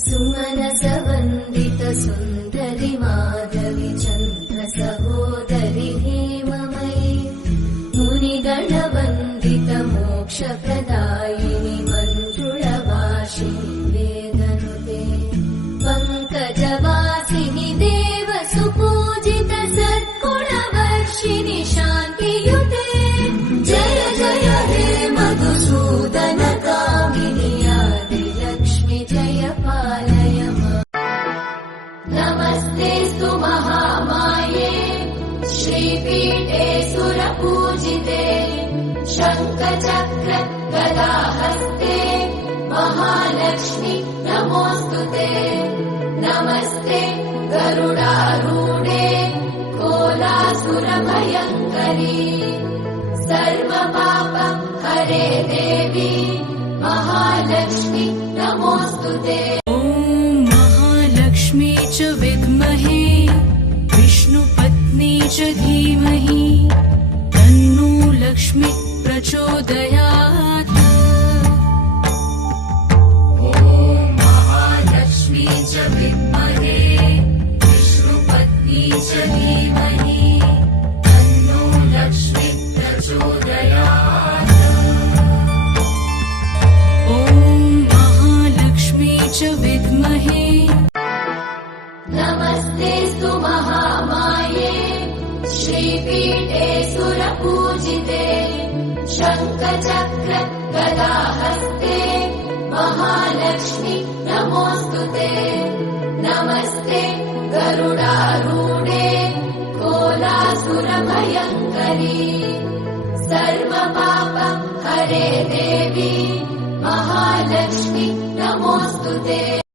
सुमनसवन्दित सुन्दरि माधवि चन्द्र सहोदरि हेममयि मुनिगणवन्दित मोक्षप्रदायिनि मञ्जुळवासिनि वेदनुते पङ्कजवासिनि देव सुपूजित सद्गुणवर्षिणि शान्तियुते जय जय हे मधुसूदन कामिनि आदिलक्ष्मि जय पालय नमस्तेऽस्तु महामाये श्रीपीठे सुरपूजिते शङ्खचक्र गदाहस्ते महालक्ष्मि नमोऽस्तुते नमस्ते गरुडारूढे कोलासुरभयङ्करी सर्वपाप हरे देवी महालक्ष्मी नमोऽस्तुते ॐ महालक्ष्मी च विद्महे विष्णुपत्नी च धीमहि तन्नो लक्ष्मी प्रचोदयात् ॐ महालक्ष्मी च विद्महे विष्णुपत्नी च धीमहि तन्नो लक्ष्मी प्रचोदयात् ॐ महालक्ष्मी च विद्महे नमस्तेऽस्तु महामाये श्रीपीठे सुरपूजिते शङ्खचक्र गदाहस्ते महालक्ष्मी नमोऽस्तुते नमस्ते गरुडारूढे कोलासुरभयङ्करी सर्वपाप हरे देवी महालक्ष्मी नमोऽस्तुते।